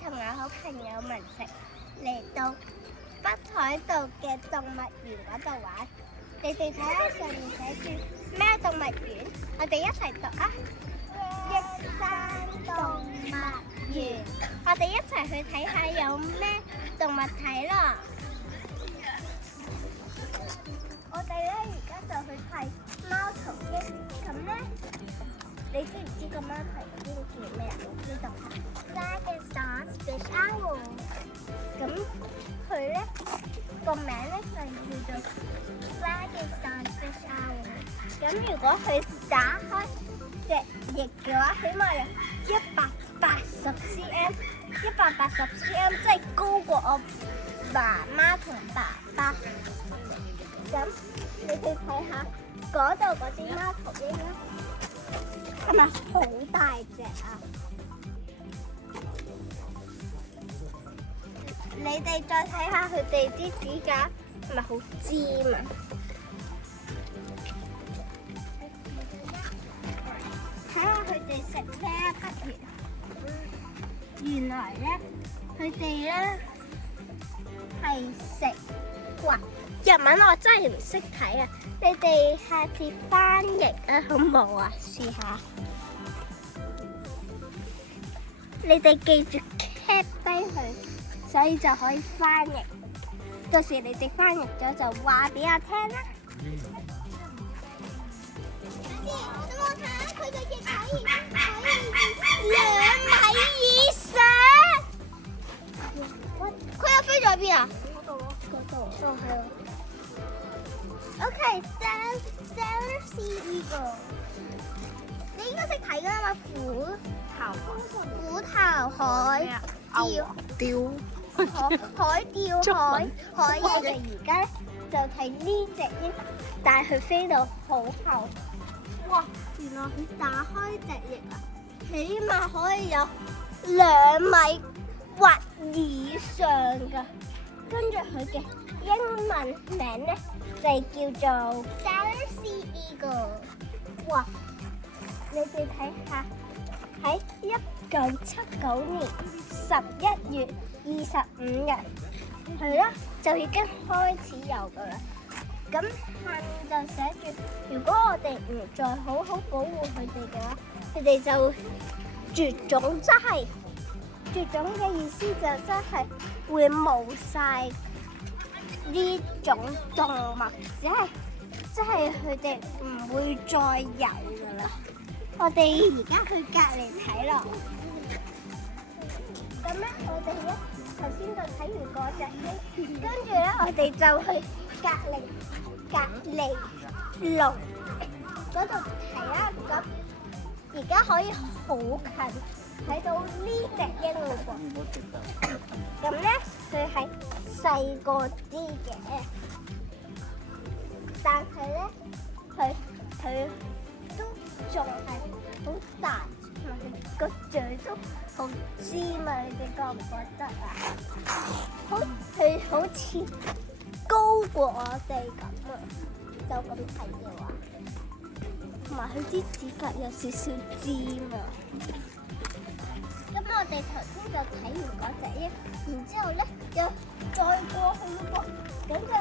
同我好朋友們嚟到北海道嘅動物園嗰度玩。你哋睇下上面寫住咩動物園？我哋一齊讀啊！益山動物園，我哋一齊去睇下有咩動物睇咯。我哋咧而家就去睇貓頭鷹，咁咧你知唔知個貓頭鷹叫咩啊？呢度Dragon's Fish Owl， 咁佢咧個名咧就叫做 Dragon's Fish Owl。咁如果佢打開隻翼嘅話，起碼有180cm， 180cm 即係高過我媽媽同爸爸。咁你去睇下嗰度嗰啲貓頭鷹啦，係咪好大隻啊？你哋再睇下佢哋啲指甲係咪好尖啊？睇下佢哋食咩不如？原來咧，佢哋咧係食哇！日文我真係唔識睇啊！你哋下次翻譯啊，好唔好啊？試下。你哋記住 cap 低佢，所以就可以翻譯。到時你哋翻譯咗就話俾我聽啦。等我睇下佢嘅翼可以2米以上。佢又飛咗邊啊？嗰度咯，嗰度。哦，係啊。OK，Sailor Sea Eagle， 你應該識睇㗎啦嘛，虎頭海雕，海雕海翼。我哋而家咧就睇呢隻鷹，但係佢飛到好後。哇！原來佢打開隻翼啊，起碼可以有2米或以上㗎。跟住佢嘅英文名咧就叫做 Sailor Sea Eagle。哇！你哋睇下喺1979年11月25日，佢咧就已經開始有㗎啦。咁下面就寫住，如果我哋唔再好好保護佢哋嘅話，佢哋就絕種，即係絕種嘅意思就真係會冇晒呢種動物，即係佢哋唔會再有㗎啦。我哋而家去隔離睇咯。咁咧，我哋咧頭先就睇完嗰隻鷹，跟住咧我哋就去隔離籠嗰度睇啦。咁而家可以好近睇到呢隻鷹咯噃。咁咧佢係細個啲嘅，但係咧佢都仲係好大，同埋佢個嘴都好尖啊！你哋覺唔覺得啊？佢好似高過我哋咁啊！就咁睇嘅話，同埋佢啲指甲有少少尖啊！咁我哋頭先就睇完嗰隻鷹，然之後咧又再過去咯噃，咁就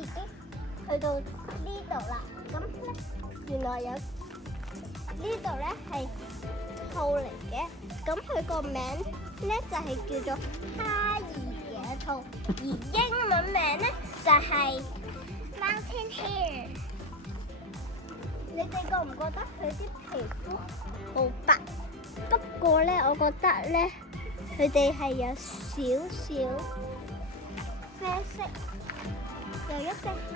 已經去到呢度啦。咁咧原來有呢度咧係兔嚟嘅，咁佢個名咧就係叫做哈爾野兔，而英文名咧就係 Mountain Hare。你哋覺唔覺得佢啲皮膚好白？不過咧，我覺得咧，佢哋係有少少啡色，有一隻行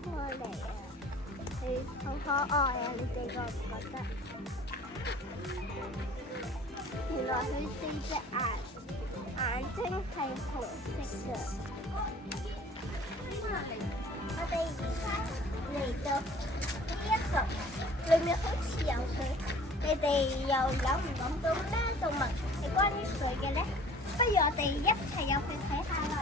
過嚟啊，佢好可愛啊！你哋覺唔覺得？原來佢四隻眼睛係紅色嘅。我哋而家嚟到呢一度，裏面好似有水。你哋又諗唔諗到咩動物係關於水嘅咧？不如我哋一齊入去睇下啦！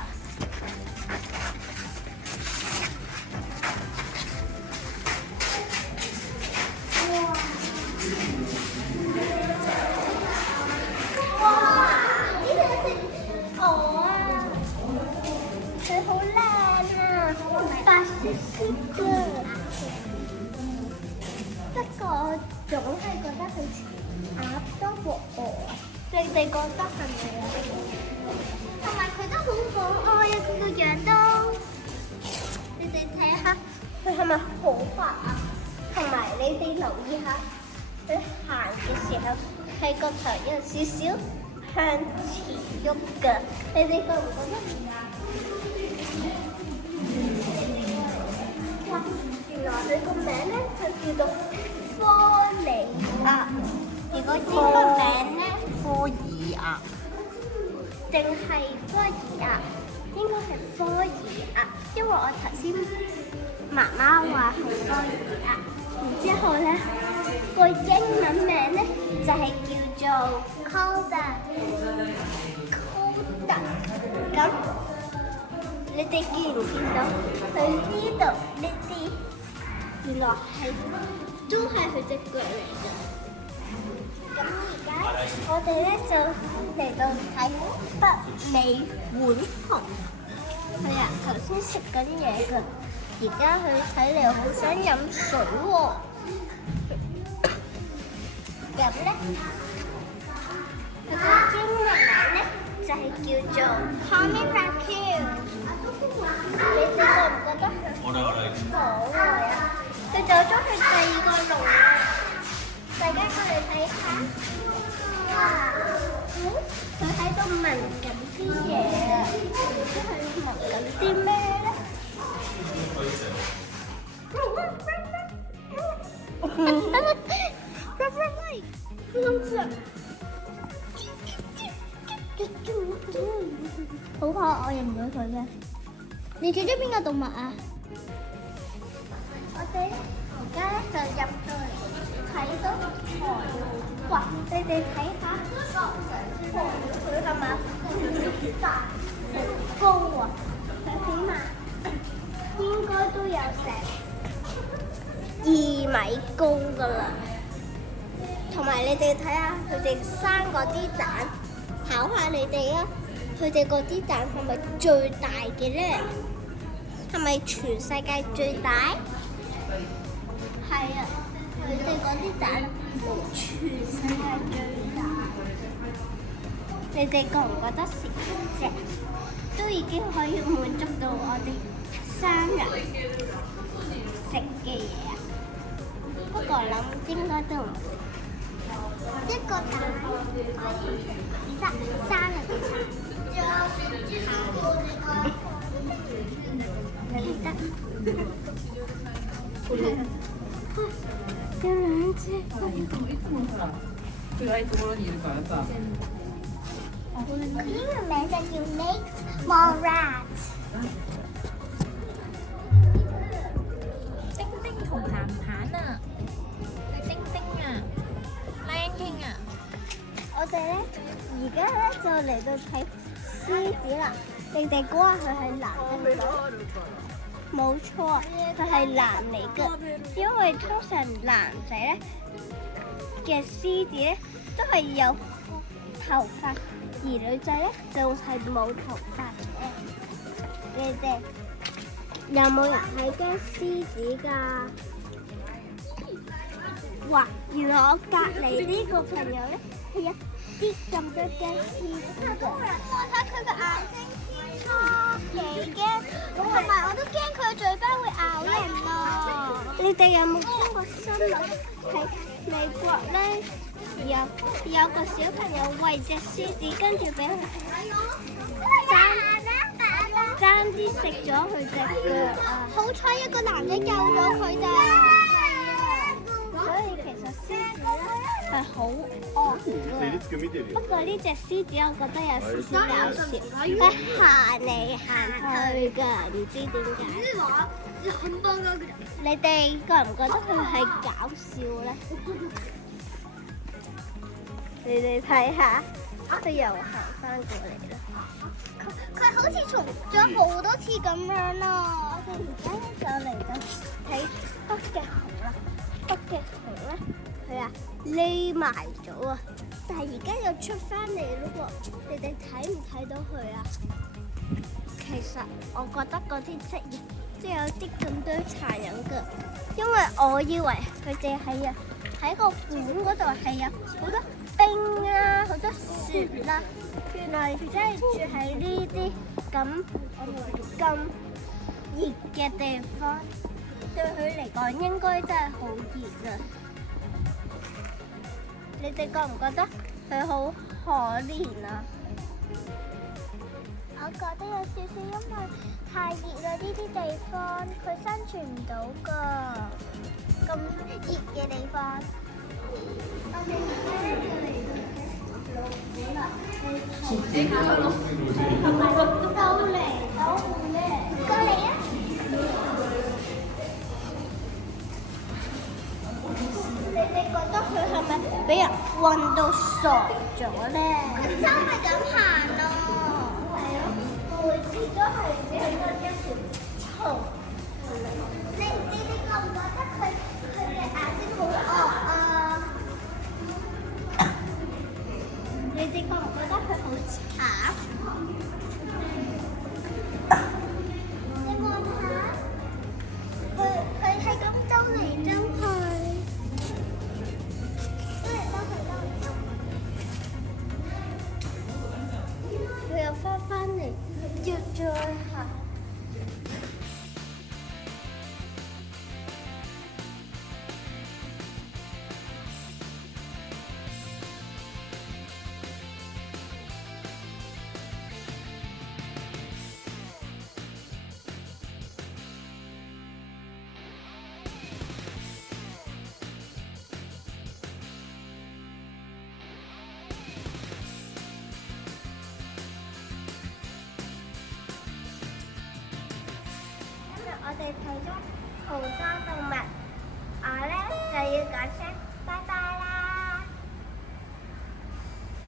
哇！呢度食色色㗎。不過我總係覺得佢似鴨多過鵝，你哋覺得係咪啊？同埋佢都好可愛啊！佢個樣都，你哋睇下佢係咪好滑啊？同埋你哋留意下，佢行嘅時候係個頭有少少向前喐㗎，你哋覺唔覺得？哇！原來佢個名咧就叫做科尼亞，如果英文名咧科爾鴨，定係科爾鴨，應該係科爾鴨，因為我頭先媽媽話係科爾鴨，然之後咧個英文名咧就係叫做 Coda。咁你哋見唔見到佢呢度呢啲？原來係都係佢隻腳嚟㗎。咁而家我哋咧就嚟到睇北美碗紅。係啊，頭先食緊嘢㗎，而家佢睇嚟好想飲水喎。咁咧，佢個英文名咧就係叫做 Tommy Raccoon。你哋覺唔覺得佢好可愛啊？佢走咗去第二個籠啦，大家過嚟睇下。哇！佢喺度聞緊啲嘢啊！佢聞緊啲咩咧？好可愛，認唔到佢嘅。你最中意邊個動物啊？我哋而家咧就入到嚟睇到鴕鳥。哇！你哋睇下，鴕鳥佢係咪好大高啊？佢起碼應該都有成2米高㗎啦。同埋你哋睇下佢哋生嗰啲蛋，考下你哋啊！佢哋嗰啲蛋係咪最大嘅咧？係咪全世界最大？係啊，佢哋嗰啲蛋全世界最大。你哋覺唔覺得食一隻都已經可以滿足到我哋生人食嘅嘢啊？不過諗應該都唔會。一個蛋可以生人嘅蛋。有兩隻。佢英文名就叫 Lake Morat。丁丁同彭彭啊，係丁丁啊，拉恩傾啊。我哋咧而家咧就嚟到睇獅子啦。你哋估下佢係男定女？冇錯，佢係男嚟嘅，因為通常男仔咧嘅獅子咧都係有頭髮，而女仔咧就係冇頭髮嘅。你哋有冇人係驚獅子㗎？哇！原來我隔離呢個朋友咧係一啲咁多驚獅子㗎。我睇佢個眼睛超幾驚，同埋我都驚佢嘴巴會咬人啊！你哋有冇聽過新聞？喺美國咧有個小朋友餵隻獅子，跟住俾佢爭啲食咗佢隻腳啊！好彩一個男仔救咗佢咋。所以其實獅子咧係好惡㗎。不過呢隻獅子我覺得有少少搞笑，佢行嚟行去㗎，唔知點解。你哋覺唔覺得佢係搞笑咧？你哋睇下，佢又行翻過嚟啦。佢好似重咗好多次咁樣咯。我哋而家咧就嚟到睇北極熊啦。北極熊咧，佢啊匿埋咗啊，但係而家又出翻嚟咯喎。你哋睇唔睇到佢啊？其實我覺得嗰啲職業即係有啲咁多殘忍嘅，因為我以為佢哋係啊喺個館嗰度係啊好多冰啦，好多雪啦，原來佢真係住喺呢啲咁熱嘅地方，對佢嚟講應該真係好熱啊！你哋覺唔覺得佢好可憐啊？我覺得有少少，因為太熱啦，呢啲地方佢生存唔到㗎。咁熱嘅地方，我哋而家就嚟到老虎啦。到嚟老虎咧，過嚟啊！你哋覺得佢係咪俾人暈到傻咗咧？佢真係咁行咯。每次都係俾佢多一條蟲。你哋覺唔覺得佢嘅眼睛好惡啊？你哋覺唔覺得佢好慘？你望下，佢係咁周嚟周去，周嚟周去。佢又翻嚟。要再行。我哋睇咗好多動物，我咧就要講聲